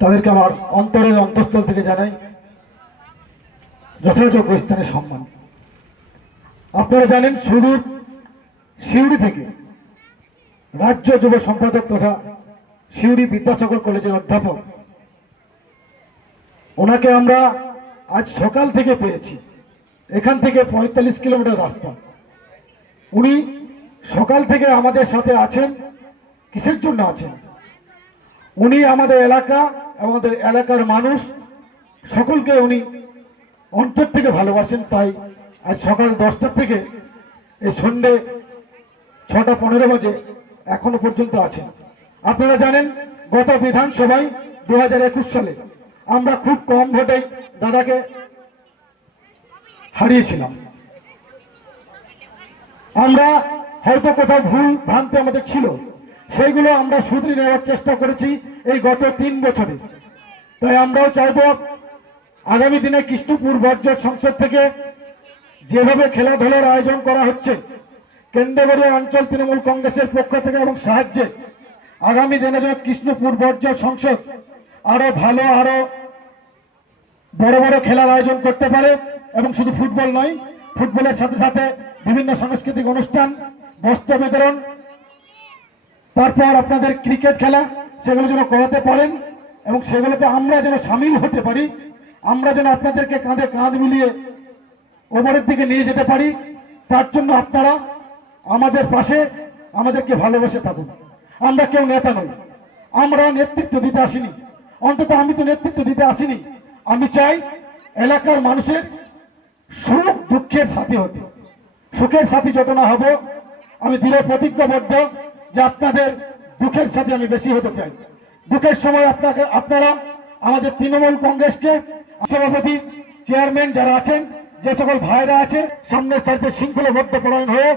তাদেরকে আমার অন্তরের অন্তঃস্থল থেকে জানাই যথাযোগ্য স্থানে সম্মান। আপনারা জানেন সুদূর সিউড়ি থেকে রাজ্য যুব সম্পাদক তথা সিউড়ি বিদ্যাসাগর কলেজের অধ্যাপক, ওনাকে আমরা আজ সকাল থেকে পেয়েছি। এখান থেকে পঁয়তাল্লিশ কিলোমিটার রাস্তা। উনি সকাল থেকে আমাদের সাথে আছেন, কিসের জন্য আছেন? উনি আমাদের এলাকা, আমাদের এলাকার মানুষ। সকলকে উনি অন্তর থেকে ভালোবাসেন, তাই আজ সকাল দশটার থেকে এই সন্ধ্যে ছটা পনেরো বাজে এখনও পর্যন্ত আছেন। আপনারা জানেন, গত বিধানসভায় দু হাজার একুশ সালে আমরা খুব কম ভোটে দাদাকে হারিয়েছিলাম। আমরা হয়তো কোথাও ভুল ভ্রান্তি আমাদের ছিল সেইগুলো আমরা শুধরে নেওয়ার চেষ্টা করেছি এই গত তিন বছরে। তাই আমরাও চাইব আগামী দিনে কৃষ্ণপুর বর্জ্য সংসদ থেকে যেভাবে খেলাধুলার আয়োজন করা হচ্ছে কেন্দ্রবাড়িয়া অঞ্চল তৃণমূল কংগ্রেসের পক্ষ থেকে এবং সাহায্যে, আগামী দিনে যেন কৃষ্ণপুর বর্জ্য সংসদ আরও ভালো, আরও বড় বড় খেলার আয়োজন করতে পারে এবং শুধু ফুটবল নয়, ফুটবলের সাথে সাথে বিভিন্ন সাংস্কৃতিক অনুষ্ঠান, বস্ত্র বিতরণ তারপর আপনাদের ক্রিকেট খেলা, সেগুলো যেন করাতে পারেন এবং সেগুলোতে আমরা যেন সামিল হতে পারি, আমরা যেন আপনাদেরকে কাঁধে কাঁধ মিলিয়ে ওপরের দিকে নিয়ে যেতে পারি, তার জন্য আপনারা আমাদের পাশে আমাদেরকে ভালোবেসে থাকুন। আমরা কেউ নেতা নই। আমরা নেতৃত্ব দিতে আসিনি। অন্তত আমি তো নেতৃত্ব দিতে আসিনি। আমি চাই এলাকার মানুষের সুখ দুঃখের সাথী হতে। সুখের সাথী যত না হব, আমি দৃঢ় প্রতিজ্ঞাবদ্ধ যে আপনাদের দুঃখের সাথে আমি বেশি হতে চাই। দুঃখের সময় আপনাকে, আপনারা আমাদের তৃণমূল কংগ্রেসকে, সভাপতি, চেয়ারম্যান যারা আছেন, যে সকল ভাইরা আছে সামনের সারিতে শৃঙ্খলাবদ্ধ পরায়ণ হয়ে